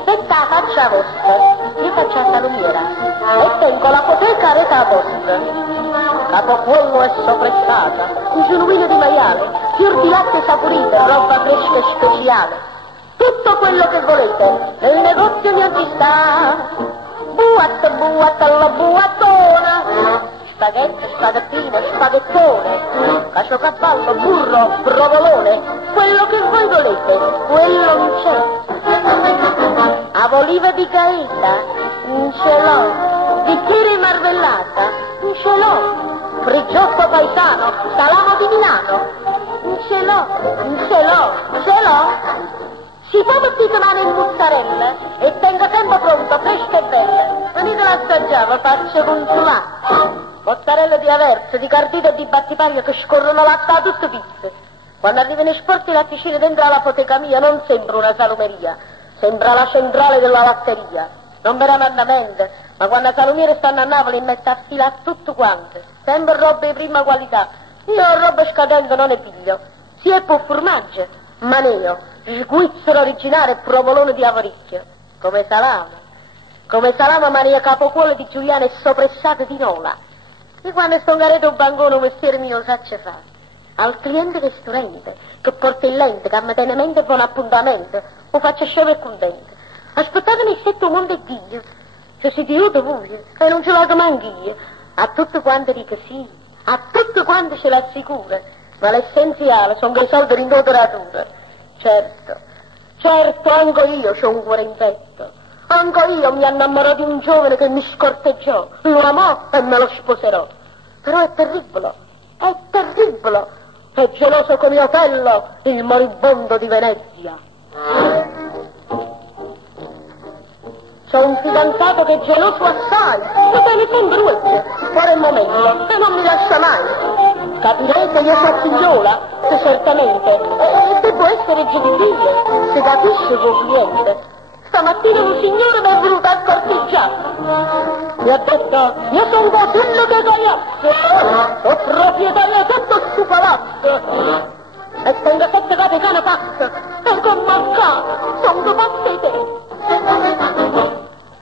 spetta la faccia vostra. Io faccio la salumiera e tengo l'apoteca reta a vostra. Capocuollo e sopressata, un genuino di maiale, fior di latte saporite, roba fresca e speciale. Tutto quello che volete, nel negozio mio ci sta. Buat alla buatona. Spaghetti, spaghettino, spaghettone, caciocavallo, burro, provolone, quello che voi volete, quello non c'è. Avoliva di gaeta, non ce l'ho. Bicchiere marmellata, non ce l'ho. Frigiotto paesano, salamo di Milano, non ce l'ho. Si può mettete mano in mozzarella e tengo tempo pronto, fresca e bella. Venite a assaggiare, faccio consolare. Mozzarella di Aversa, di Cardito e di Battiparia che scorrono latte a tutte pizze. Quando arrivano i sporti latticini dentro l'apoteca mia non sembra una salumeria, sembra la centrale della latteria. Non me ne mandamento, ma quando le salumiere stanno a Napoli mi metto a filare tutto quanto. Sempre roba di prima qualità. Io roba scadente non ne piglio. Sia per formaggio, maneo, sguizzero originale e provolone di Avaricchio. Come salama mania capocuore di Giuliano e sopressate di Nola. E quando sto in un bancone un mestiere mio lo saccio fare. Al cliente ristorante, che porta il lente, che mi tiene mente e buon appuntamento, lo faccio scemo e contento. Aspettatemi setto un montettino, se siete io voi, e non ce l'ho manco io. A tutte quante dico sì, a tutte quante ce l'assicuro, ma l'essenziale sono che i soldi in doratura. Certo, anche io c'ho un cuore infetto. Anche io mi innamorò di un giovane che mi scorteggiò, lo amò e me lo sposerò. Però è terribile, è geloso come Otello, il moribondo di Venezia. C'ho un fidanzato che è geloso assai, lo tiene sempre lui, fuori il momento, e non mi lascia mai. Capirete, io sono figliola, che certamente, e devo essere gentile, si capisce con cliente. Stamattina un signore mi è venuto a corteggiare. Mi ha detto, io sono Gotillo de Gagliazzo, sono proprietario di tutto sto palazzo. E tengo 7 capitane fatte, e con mancato, sono due fatte te.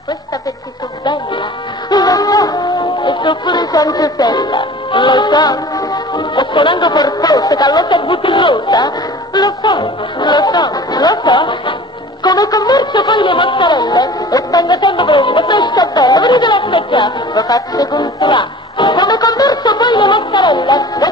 Questa perché sono bella, lo so, e sono pure Sant'Usella, lo so. E sono anche portosa, callosa e butillosa, lo so. Come commercio poi le mozzarelle e stanno sempre pronte, fresca e bella, venite a specchiare, lo faccio consolare. Come commercio poi le mozzarelle e